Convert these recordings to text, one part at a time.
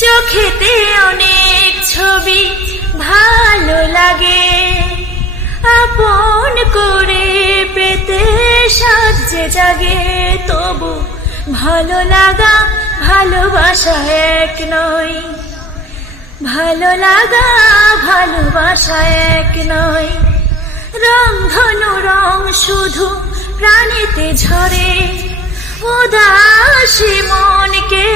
চোখেতে অনেক ছবি ভালো লাগে। আপন করে পেতে সাজে জাগে, তবু ভালো লাগা ভালোবাসা এক নয়। ভালো লাগা ভালোবাসা এক নয়। রং ধনু রং শুধু প্রাণীতে ঝরে। উদাসী মনকে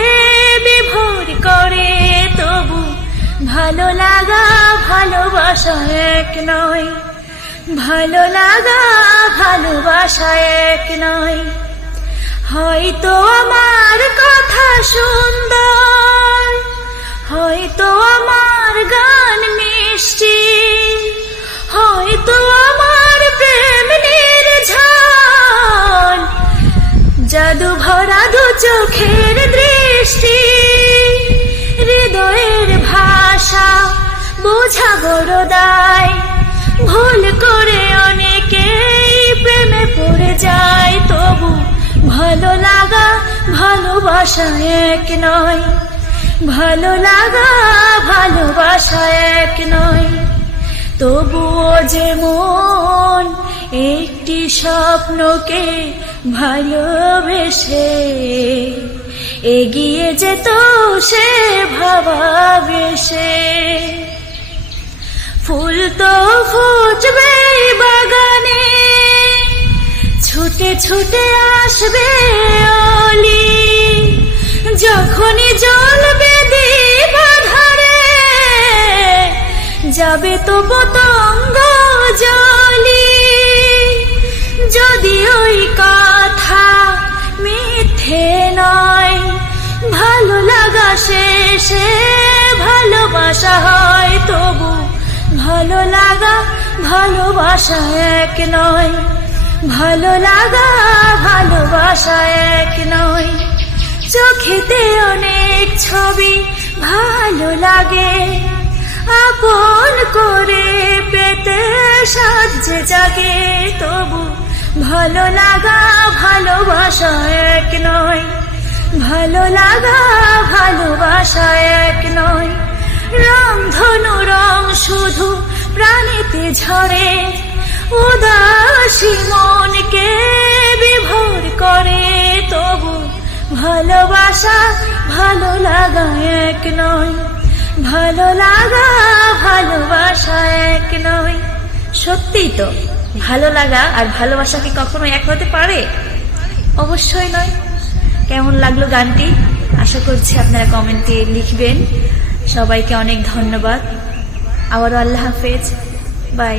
ভালোবাসা এক নয়, ভালো লাগা ভালোবাসা এক নয়। হয়তো আমার কথা সুন্দর, হয়তো আমার গান মিষ্টি, হয়তো আমার প্রেম নির্ঝর জাদু ভরা দু চোখের বোঝা বড় দায় ভুল করে অনেকেই প্রেমে পড়ে যায়, তবু ভালো লাগা ভালোবাসা এক নয়। ভালো লাগা ভালোবাসা এক নয়। তবুও যে মন একটি স্বপ্নকে ভালোবেসে এগিয়ে যেত সে ভাবা ভাবাবেশে। তো ফুটবে বাগানে, ছুটে ছুটে আসবে অলি। যখনই জ্বলবে বাধারে যাবে তো পতঙ্গ জলি। যদি ওই কথা মিথ্যে নয়, ভালো লাগা শেষে ভালোবাসা ভালো লাগা, ভালোবাসা এক নয়। ভালো লাগা, ভালোবাসা এক নয়। চোখেতে অনেক ছবি ভালো লাগে। আপন করে পেতে সাজে জাগে। তবু ভালো লাগা, ভালোবাসা এক নয়। ভালো লাগা, ভালোবাসা এক নয়। শুধু প্রাণীতে ঝরে, উদাসী মনকে বিভোর করে। তবু ভালোবাসা ভালো লাগা এক নয়, ভালো লাগা ভালোবাসা এক নয়। সত্যিই তো, ভালো লাগা আর ভালোবাসা কি কখনো এক হতে পারে? অবশ্যই নয়। কেমন লাগল গানটি? আশা করছি আপনারা কমেন্টে লিখবেন। সবাইকে অনেক ধন্যবাদ। আবারও আল্লাহ হাফেজ। বাই